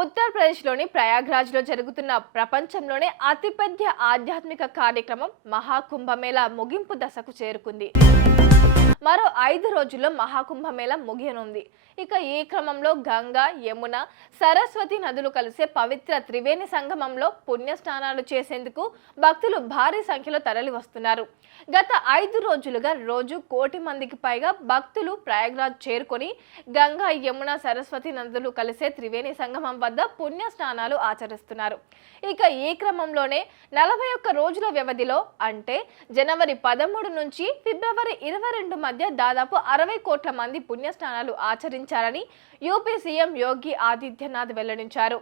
ఉత్తరప్రదేశ్లోని ప్రయాగ్రాజ్లో జరుగుతున్న ప్రపంచంలోనే అతిపెద్ద ఆధ్యాత్మిక కార్యక్రమం మహాకుంభమేళా ముగింపు దశకు చేరుకుంది. మరో 5 రోజుల్లో మహాకుంభమేళా ముగియనుంది. ఇక ఈ క్రమంలో గంగా, యమున, సరస్వతి నదులు కలిసే పవిత్ర త్రివేణి సంగమంలో పుణ్యస్నానాలు చేసేందుకు భక్తులు భారీ సంఖ్యలో తరలి వస్తున్నారు. గత 5 రోజులుగా రోజు 1 కోటి మందికి పైగా భక్తులు ప్రయాగ్రాజ్ చేరుకొని గంగా, యమున, సరస్వతి నదులు కలిసే త్రివేణి సంగమం వద్ద పుణ్యస్నానాలు ఆచరిస్తున్నారు. ఇక ఈ క్రమంలోనే 41 రోజుల వ్యవధిలో అంటే జనవరి 13 నుంచి ఫిబ్రవరి 22 మధ్య దాదాపు 60 కోట్ల మంది పుణ్యస్నానాలు ఆచరించారని యూపీ సీఎం యోగి ఆదిత్యనాథ్ వెల్లడించారు.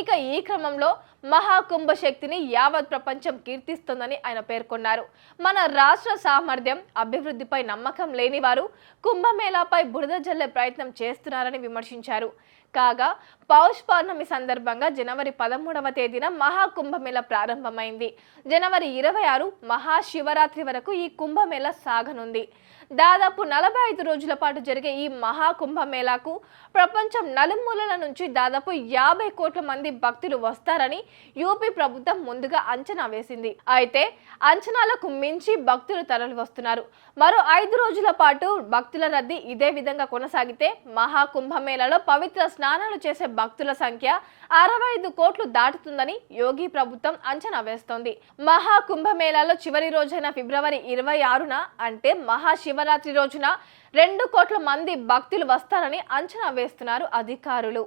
ఇక ఈ క్రమంలో మహాకుంభ శక్తిని యావత్ ప్రపంచం కీర్తిస్తుందని ఆయన పేర్కొన్నారు. మన రాష్ట్ర సామర్థ్యం, అభివృద్ధిపై నమ్మకం లేని వారు కుంభమేళాపై బురద జల్లే ప్రయత్నం చేస్తున్నారని విమర్శించారు. కాగా పౌష్ పౌర్ణమి సందర్భంగా జనవరి 13వ తేదీన మహాకుంభమేళా ప్రారంభమైంది. జనవరి 26 మహాశివరాత్రి వరకు ఈ కుంభమేళా సాగనుంది. దాదాపు 45 రోజుల పాటు జరిగే ఈ మహాకుంభమేళాకు ప్రపంచం నలుమూలల నుంచి దాదాపు 50 కోట్ల మంది భక్తులు వస్తారని యూపీ ప్రభుత్వం ముందుగా అంచనా వేసింది. అయితే అంచనాలకు మించి భక్తులు తరలి వస్తున్నారు. మరో 5 రోజుల పాటు భక్తుల రద్దీ ఇదే విధంగా కొనసాగితే మహాకుంభమేళాలో పవిత్ర స్నానాలు చేసే భక్తుల సంఖ్య 65 కోట్లు దాటుతుందని యోగి ప్రభుత్వం అంచనా వేస్తోంది. మహాకుంభమేళాలో చివరి రోజైన ఫిబ్రవరి 26న అంటే మహాశివరాత్రి రోజున 2 కోట్ల మంది భక్తులు వస్తారని అంచనా వేస్తున్నారు అధికారులు.